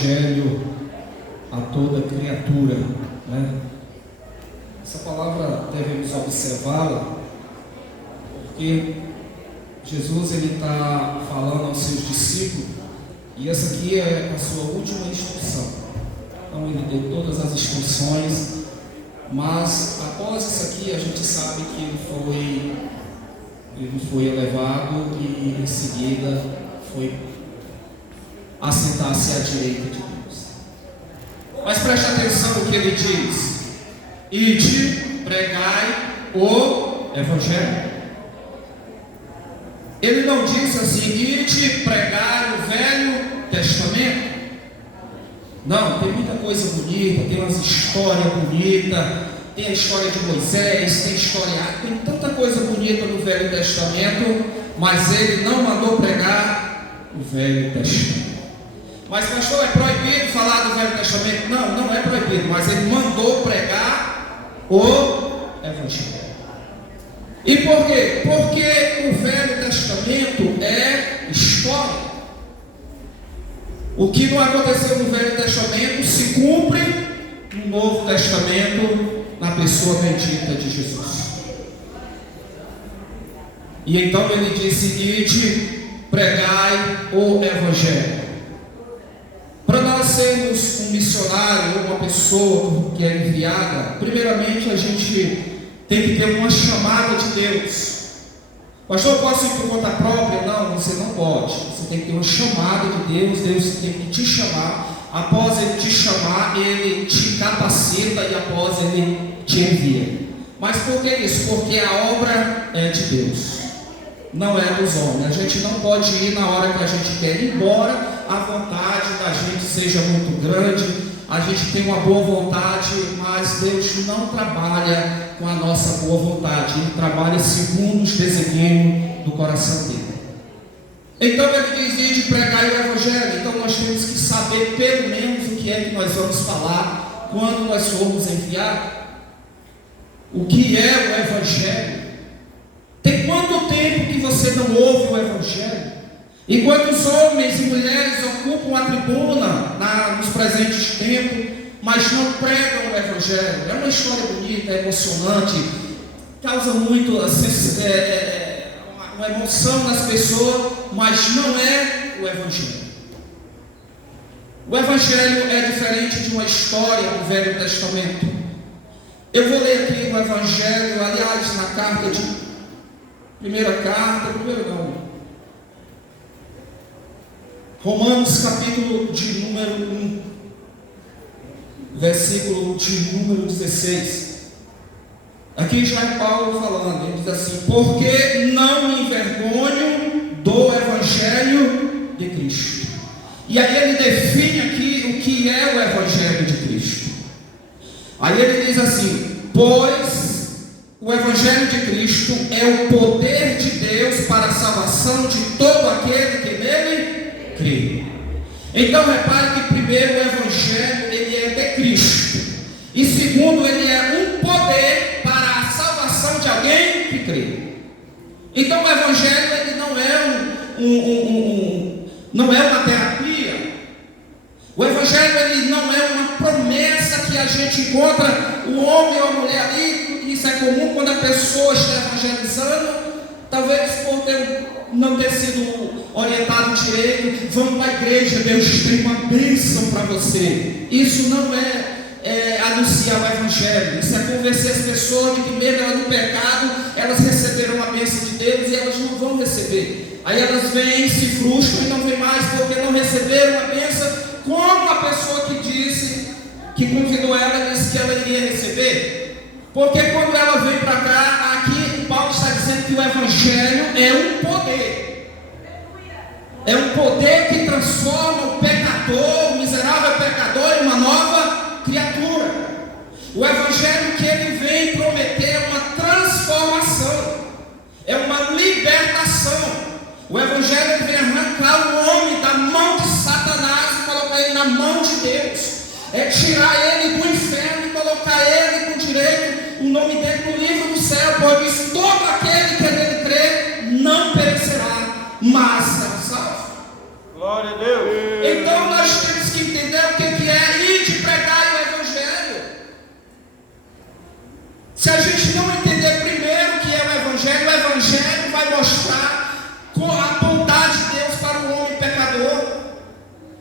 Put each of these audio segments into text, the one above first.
Evangelho a toda criatura, né? Essa palavra devemos observá-la, porque Jesus está falando aos seus discípulos, e essa aqui é a sua última instrução. Então ele deu todas as instruções, mas após isso aqui a gente sabe que ele foi elevado e em seguida foi assentar-se à direita de Deus. Mas preste atenção no que ele diz: ide, pregai o Evangelho. Ele não disse assim, ide, pregai o Velho Testamento. Não, tem muita coisa bonita, tem umas histórias bonitas, tem a história de Moisés, tem tanta coisa bonita no Velho Testamento, mas ele não mandou pregar o Velho Testamento. Mas pastor, é proibido falar do Velho Testamento? Não, não é proibido, mas ele mandou pregar o Evangelho. E por quê? Porque o Velho Testamento é história. O que não aconteceu no Velho Testamento se cumpre no Novo Testamento, na pessoa bendita de Jesus. E então ele disse, ide, pregai o Evangelho. Para nós sermos um missionário ou uma pessoa que é enviada, primeiramente a gente tem que ter uma chamada de Deus. Pastor, eu posso ir por conta própria? Não, você não pode. Você tem que ter uma chamada de Deus. Deus tem que te chamar. Após Ele te chamar, Ele te capacita e após Ele te envia. Mas por que isso? Porque a obra é de Deus, não é dos homens. A gente não pode ir na hora que a gente quer, embora a vontade da gente seja muito grande, a gente tem uma boa vontade, mas Deus não trabalha com a nossa boa vontade. Ele trabalha segundo os desígnios do coração dele. Então ele diz, ide pregar o Evangelho. Então nós temos que saber pelo menos o que é que nós vamos falar quando nós formos enviados. O que é o Evangelho? Tem quanto tempo que você não ouve o Evangelho? E quantos homens e mulheres ocupam a tribuna nos presentes tempos, mas não pregam o Evangelho? É uma história bonita, é emocionante, causa muito uma emoção nas pessoas, mas não é o Evangelho. O Evangelho é diferente de uma história do Velho Testamento. Eu vou ler aqui no Evangelho, aliás, na carta de Romanos, capítulo de número 1, versículo de número 16. Aqui já é Paulo falando, ele diz assim: porque não me envergonho do Evangelho de Cristo. E aí ele define aqui o que é o Evangelho de Cristo. Aí ele diz assim: pois o Evangelho de Cristo é o poder de Deus para a salvação de todo aquele que nele crê. Então repare que primeiro o Evangelho ele é de Cristo, e segundo ele é um poder para a salvação de alguém que crê. Então o Evangelho ele não é uma terapia. O Evangelho ele não é uma promessa que a gente encontra o homem ou a mulher ali. Isso é comum quando a pessoa está evangelizando, talvez por não ter sido orientado direito. Vamos para a igreja, Deus tem uma bênção para você. Isso não é anunciar o Evangelho. Isso é convencer as pessoas de que mesmo elas no pecado, elas receberão a bênção de Deus e elas não vão receber. Aí elas vêm, se frustram e não vêm mais porque não receberam a bênção, como a pessoa que disse, que convidou ela, disse que ela iria receber. Porque quando ela vem para cá, aqui Paulo está dizendo que o Evangelho é um poder. É um poder que transforma o pecador, o miserável pecador, em uma nova criatura. O Evangelho que ele vem prometer é uma transformação, é uma libertação. O Evangelho vem arrancar o homem da mão de Satanás e colocar ele na mão de Deus. É tirar ele do inferno e colocar ele com direito, o nome dele no livro do céu, pois todo aquele que nele crê não perecerá, mas será salvo. Glória a Deus. Então nós temos que entender Se a gente não entender primeiro o que é o Evangelho vai mostrar a bondade de Deus para o homem pecador,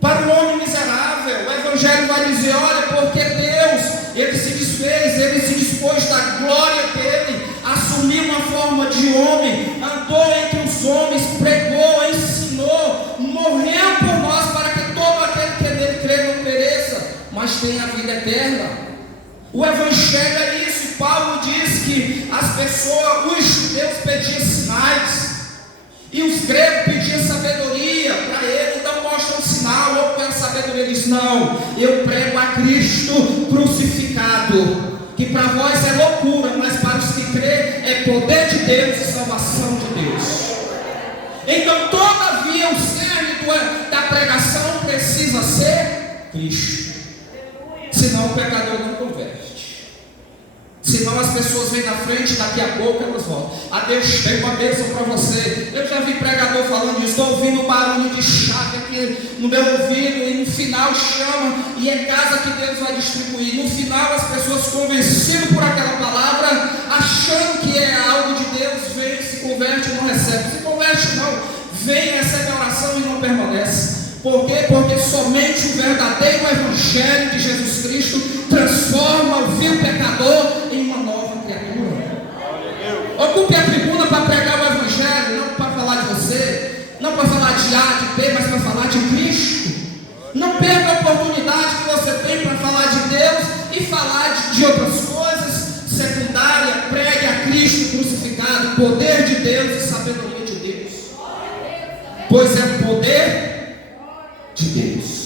para o homem miserável. O Evangelho vai dizer: olha, porque Deus, Ele se desfez, Ele se dispôs da glória dEle, assumiu uma forma de homem, andou entre os homens, pregou, ensinou, morreu por nós, para que todo aquele que nele crê não pereça, mas tenha a vida eterna. O Evangelho é isso. Paulo diz que as pessoas, os judeus pediam sinais, e os gregos pediam sabedoria para ele. Então mostra um sinal, ou pela sabedoria. Ele diz: não, eu prego a Cristo crucificado, que para vós é loucura, mas para os que crêem é poder de Deus e salvação de Deus. Então, todavia, o cerne da pregação precisa ser Cristo, senão o pecador não converte. Senão as pessoas vêm na frente, daqui a pouco elas voltam. A Deus tem uma bênção para você. Eu já vi pregador falando isso. Estou ouvindo um barulho de chave aqui no meu ouvido, e no final chama, e é casa que Deus vai distribuir. No final as pessoas convencidas por aquela palavra, achando que é algo de Deus, vem, se converte e não recebe. Se converte não, vem, recebe a oração e não permanece. Por quê? Porque somente o verdadeiro Evangelho de Jesus Cristo transforma o vil pecador em uma nova criatura. Ocupe a tribuna para pregar o Evangelho, não para falar de você, não para falar de A, de B, mas para falar de Cristo. Não perca a oportunidade que você tem para falar de Deus e falar de outras coisas secundárias. Pregue a Cristo crucificado, poder de Deus e sabedoria de Deus, pois é o poder de Deus.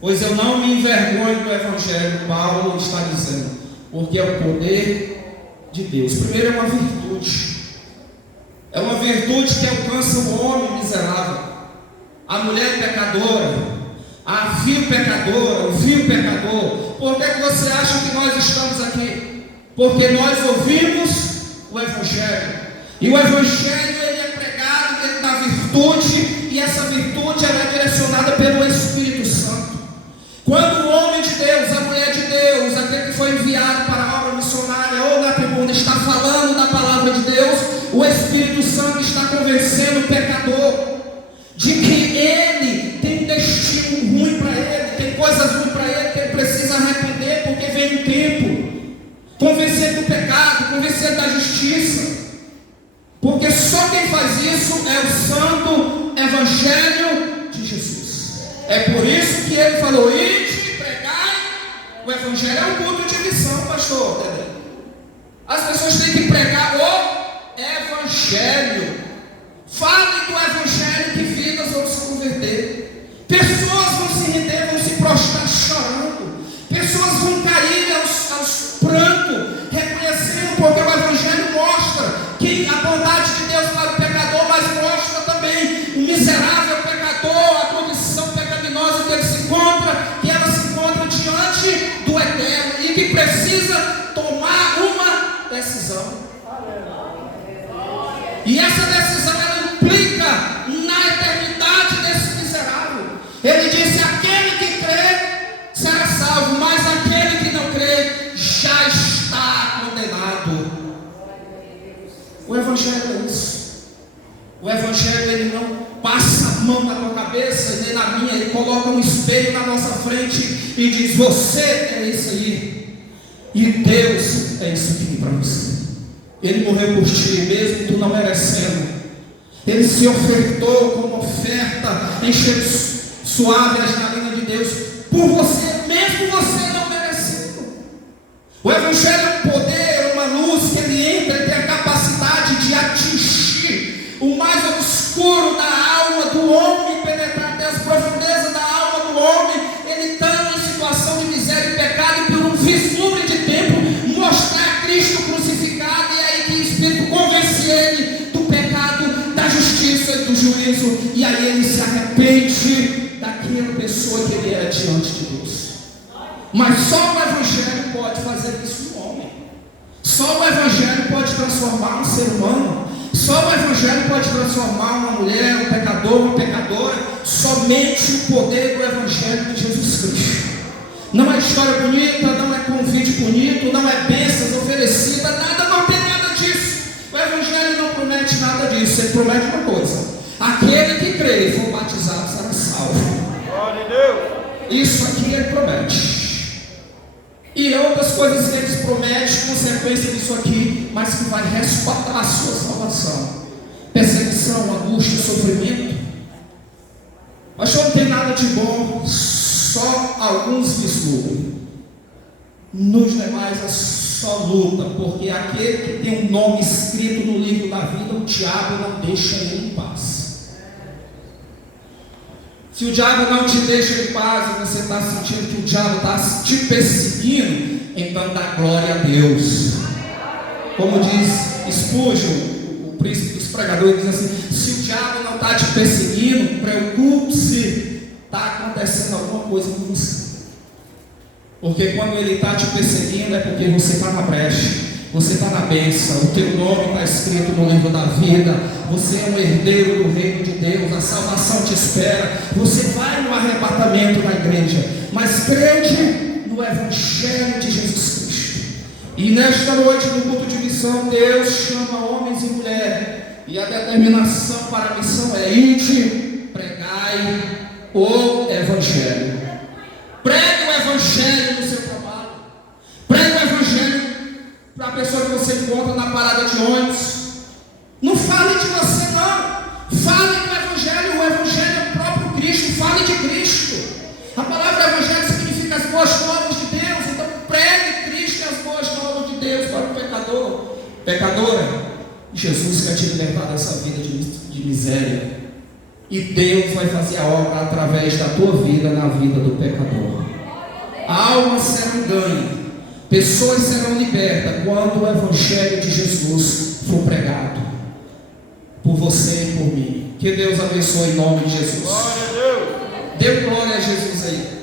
Pois eu não me envergonho do Evangelho, Paulo está dizendo, porque é o poder de Deus. Primeiro, é uma virtude. É uma virtude que alcança o homem miserável, a mulher pecadora, a vil pecadora, o vil pecador. Por que você acha que nós estamos aqui? Porque nós ouvimos o Evangelho. E o Evangelho, ele é pregado dentro da virtude, e essa virtude ela é direcionada pelo Espírito Santo. Quando o homem de Deus, a mulher de Deus, aquele que foi enviado para a obra missionária ou na tribuna, está falando da palavra de Deus, o Espírito Santo está convencendo o pecador de que ele tem um destino ruim para ele, tem coisas ruins para ele, que ele precisa arrepender, porque vem um tempo. Convencendo do pecado, convencendo da justiça. Porque só quem faz isso é o santo Evangelho de Jesus. É por isso que ele falou: ide, pregai. O Evangelho é um culto de missão, pastor. As pessoas têm que pregar o Evangelho. Falem do Evangelho que vidas vão se converter. Pessoas vão se render, vão se prostrar chorando. Pessoas vão cair aos prantos, reconhecendo, porque o Evangelho mostra que a bondade de Deus para o pecador, mas mostra também o miserável pecador, a condição pecaminosa que ele se encontra, que ela se encontra diante do Eterno e que precisa tomar uma decisão. E essa decisão ela implica na eternidade desse miserável. Ele disse: aquele que crê será salvo, mas aquele que não crê já está condenado. O Evangelho é isso. O Evangelho, ele não passa a mão na tua cabeça nem na minha, ele coloca um espelho na nossa frente e diz: você é isso aí, e Deus é isso aqui para você. Ele morreu por ti, mesmo tu não merecendo. Ele se ofertou como oferta, enchendo suave as narinas de Deus, por você, mesmo você não merecendo. O Evangelho é um poder, uma luz que ele entra e tem a capacidade de atingir o mais obscuro da alma do homem, penetrar até as profundezas da alma do homem. Ele está em situação de miséria e pecado, e por um vislumbre de tempo mostrar Cristo crucificado, e aí que o Espírito convence ele do pecado, da justiça e do juízo, e aí ele se arrepende daquela pessoa que ele era diante de Deus. Mas só o Evangelho pode fazer isso no homem. Só o Evangelho pode transformar um ser humano. Só o Evangelho pode transformar uma mulher, um pecador, uma pecadora. Somente o poder do Evangelho de Jesus Cristo. Não é história bonita, não é convite bonito, não é bênçãos oferecidas, nada, não tem nada disso. O Evangelho não promete nada disso, ele promete uma coisa: aquele que crê e for batizado será salvo. Glória a Deus. Isso aqui ele promete. E outras coisas que ele promete, consequência disso aqui, mas que vai respaldar a sua salvação. Perseguição, angústia, sofrimento. Mas não tem nada de bom, só alguns vislumbres. Nos demais é só luta, porque aquele que tem um nome escrito no livro da vida, o diabo não deixa ele em paz. Se o diabo não te deixa em paz, e você está sentindo que o diabo está te perseguindo, então dá glória a Deus. Como diz Spurgeon, o príncipe dos pregadores, diz assim: se o diabo não está te perseguindo, preocupe-se, está acontecendo alguma coisa com você. Porque quando ele está te perseguindo, é porque você está na brecha, você está na bênção, o teu nome está escrito no livro da vida, você é um herdeiro do reino de Deus, a salvação te espera, você vai no arrebatamento da igreja, mas crede no Evangelho de Jesus Cristo. E nesta noite, no culto de missão, Deus chama homens e mulheres, e a determinação para a missão é: ide, pregai o Evangelho. Pregue o Evangelho no seu trabalho, pregue o Evangelho para a pessoa que você encontra na parada de ônibus. Não fale de você, não. Fale do Evangelho. O Evangelho é o próprio Cristo. Fale de Cristo. A palavra Evangelho significa as boas novas de Deus. Então pregue Cristo e as boas novas de Deus para o pecador, pecadora. Jesus quer te libertar dessa vida de miséria. E Deus vai fazer a obra através da tua vida na vida do pecador. Almas serão ganhas, pessoas serão libertas quando o Evangelho de Jesus for pregado por você e por mim. Que Deus abençoe em nome de Jesus. Glória a Deus. Dê glória a Jesus aí.